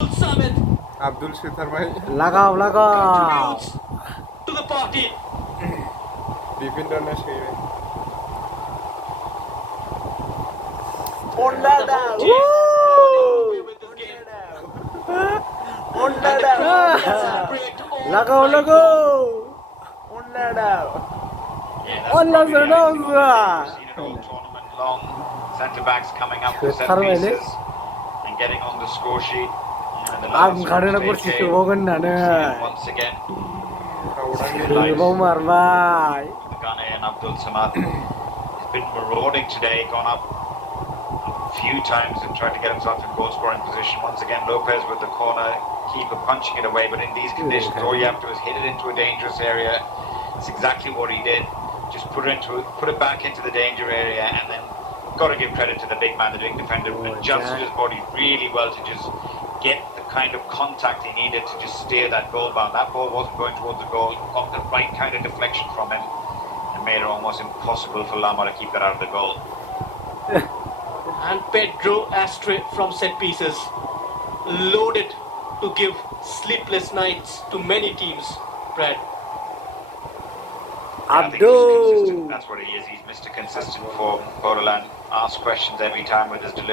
Abdul Sitar bhai. Lagao, lagao. To the party. Defender na সেই ভাই. Ondada. Ondada. Lagao, lagao. Ondada. Ondada. Centre backs coming up with set pieces and getting on the score sheet. I'm going to put you over once again. Ghana and Abdul Samad has been marauding today, gone up a few times and tried to get himself in goal scoring position. Once again, Lopez with the corner, keeper punching it away. But in these conditions, all you have to do is hit it into a dangerous area. That's exactly what he did. Just put it back into the danger area, and then got to give credit to the big man, the big defender, who adjusted his body really well to just get the kind of contact he needed to just steer that goal bound. That ball wasn't going towards the goal, got the right kind of deflection from him, and made it almost impossible for Lama to keep that out of the goal. And Pedro Astre from set pieces, loaded to give sleepless nights to many teams, Brad. Abdul. That's what he is. He's Mr. Consistent for Bodoland. Asks questions every time with his delivery.